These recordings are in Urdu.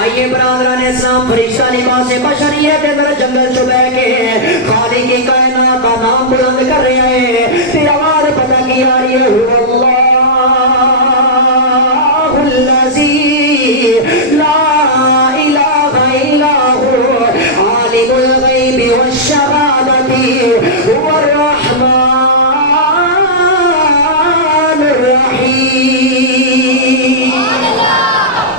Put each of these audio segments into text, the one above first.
آئیے برادران اسلام فرشتہ لباس بشریت کے اندر جنگل چ بہ کے خالق کی کائنات کا نام بلند کر رہے ہیں پھر آواز پتہ کی آ رہی ہے اللہ الذی لا الہ الا هو عالم الغیب والشہادۃ هو الرحمن الرحیم۔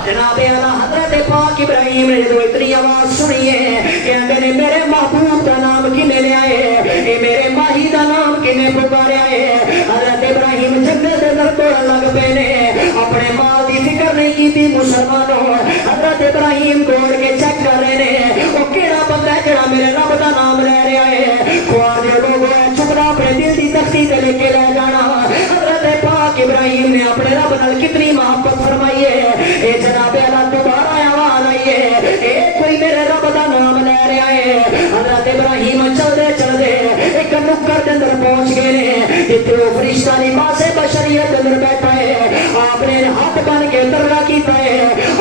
جناب اعلیٰ حضرت پاک ابراہیم نے جو اتنی آواز سنی ہے کہ نے میرے محبوب کا نام کنے لے آئے، اے میرے ماہی کا نام کنے پکاریا ہے۔ حضرت ابراہیم جنت دے اندر توڑن لگ پے نے، اپنے مال دی فکر نہیں کی تھی مسلمانوں۔ حضرت ابراہیم توڑ کے چیک کر رہے نے وہ کیڑا بندہ ہے جڑا میرے رب دا نام لے رہا ہے۔ خوار دے لوگ چکنا اپنے دل دی تختی تے لے کے لے جانا۔ حضرت پاک ابراہیم نے اپنے رب نال کتنی محبت فرمائی ہے۔ اے جناب اللہ دوبارہ آواز آئی ہے، اے کوئی میرے رب دا نام لے رہا ہے۔ حضرت ابراہیم چلدے چلدے ایک نکر دے اندر پہنچ گئے نے جتھے وہ فرشتہ لباس بشریت اندر بیٹھا ہے۔ آپ نے ہاتھ بن کے ترلا کیتا ہے،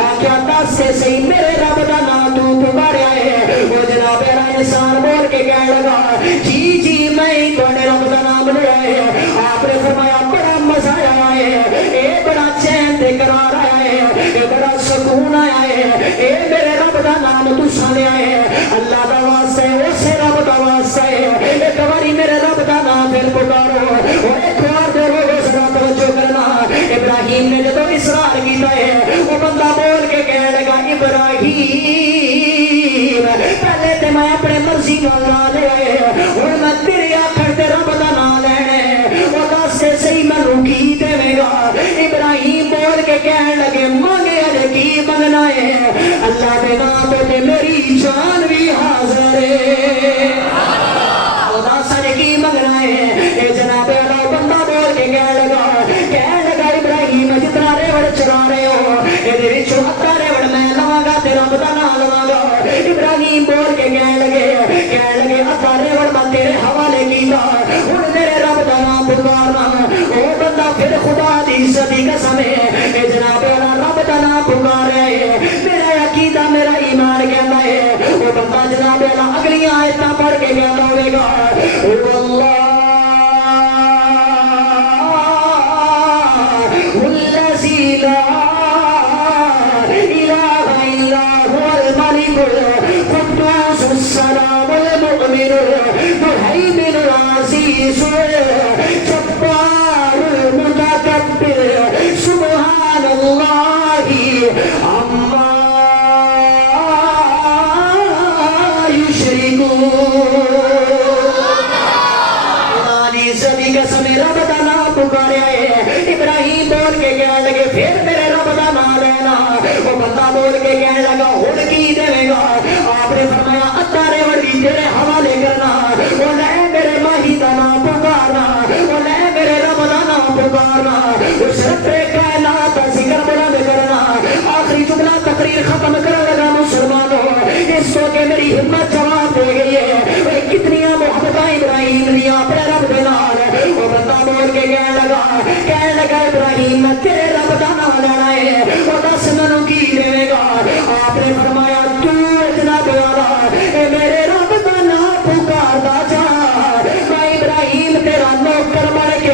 آکھیا دس سے صحیح میرے رب دا نام تو پکاریا ہے۔ وہ جناب انسان بول کے کہنے لگا جی جی میں ہی تواڈے رب دا نام لیا ہے۔ آپ نے فرمایا بڑا مزہ آیا ہے، اے بڑا چین تے قرار آیا ہے، اے بڑا سکون آیا ہے، اے میرے رب دا نام تساں لیا ہے۔ اللہ دا واسطہ ہے، اسے رب دا واسطہ ہے، ایک باری میرے رب دا نام پھر پکارو۔ اور ایک بار دے لوگ ذرا توجہ کرنا، ابراہیم نے جدو اصرار کیتا ہے وہ بندہ بول کے کہنے لگا ابراہیم پہلے تے میں اپنے مرضی نال نام لیا ہے، ہن میں تیرے آکھن تے رب دا نام لینا ہے، وہ دس سے صحیح مینوں کی دے گا۔ ابراہیم بول کے کہنے لگے مانگے اجے کی منگنا ہے، اللہ دے نام تے میری جان بھی حاضر ہے۔ خدا سارے کی منگنا ہے، اے جناب اللہ بندہ بول کے کہنے لگا ابراہیم جتنا ریوڑ چرا رہے ہو یہ ادھا ریوڑ میں لواں گا تے رب دا نام لواں گا۔ ابراہیم بول کے کہنے لگے ادھا ریوڑ میں تیرے حوالے کیتا، ہن میرے رب دا نام پکارنا۔ او بندہ پھر خدا دی عزت دی قسم ہے، اے جناب اللہ رب دا نام پکار رہے ہے، میرا عقیدہ میرا ایمان کہتا ہے۔ وہ بندہ جناب اللہ اگلی آیتاں پڑھ کے کہتا ہوئے گا اللہ الذی لا الہ الا هو الملک القدوس السلام المؤمن المہیمن العزیز الجبار المتکبر سبحان اللہ عما یشرکون۔ قسم رب دا نام پکاریا ہے۔ ابراہیم بول کے کہنے لگے پھر میرے رب دا نام لینا۔ وہ بندہ بول کے کہنے لگا ہن کی دے گا؟ آپ نے فرمایا ادھا ریوڑ بھی تیرے حوالے کرنا، وہ لے میرے ماہی دا نام پکارنا، وہ لے میرے رب دا نام پکارنا، اس رب کائنات دا ذکر بلند کرنا۔ آخری جملہ تقریر ختم کرنے لگا مسلمانوں، اس کو کہ میری ہمت جواب دے گئی ہے۔ کتنی محبت ابراہیم نے اپنے رب دے نال۔ وہ بندہ بول کے کہنے لگا ابراہیم میں تیرے رب دا نام لینا ہے، وہ دس مینوں کی دے گا؟ آپ نے فرمایا تو اتنا پیارا اے میرے رب دا نام پکاردا جا، میں ابراہیم تیرا نوکر بن کے اے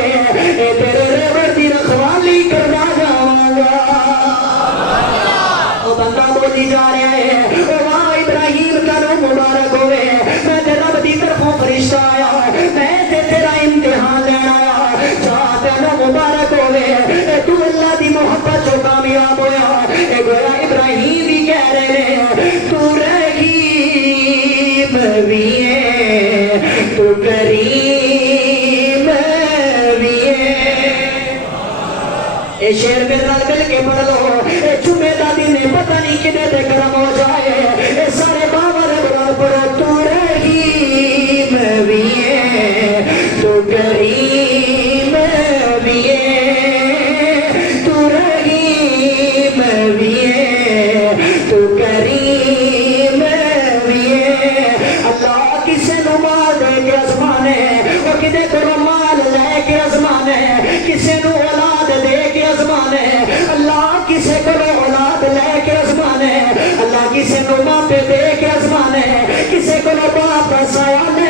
تیرے ریوڑ دی رکھوالی کردا جاواں گا۔ وہ بندہ بولی جا رہا ہے واہ ابراہیم تینوں مبارک ہوئے، میں تے رب دی طرفوں فرشتہ آیا، میں تے تیرا امتحان لینا آیا، جا تینوں مبارک ہوئے، تو اللہ دی محبت جو کامیاب ہویا۔ اے گویا ابراہیم بھی کہہ رہے ہیں تو رحیم بھی ہے تو کریم بھی ہے۔ اے شعر میرے نال مل کے پڑھ لو، اے جمعے دا دن پتہ نہیں کدے تے کرم ہو جائے، اے سارے باور بلند پڑھو تو رحیم بھی ہے تو کریم بھی ہے، تو رحیم بھی ہے تو کریم بھی ہے۔ اللہ کسے نو مال دے کے آزمانے، وہ کدے کو مال لے کے آزمانے، کسے نو اولاد دے کے آزمانے، اللہ کسے کو اولاد لے کے آزمانے، واپس آیا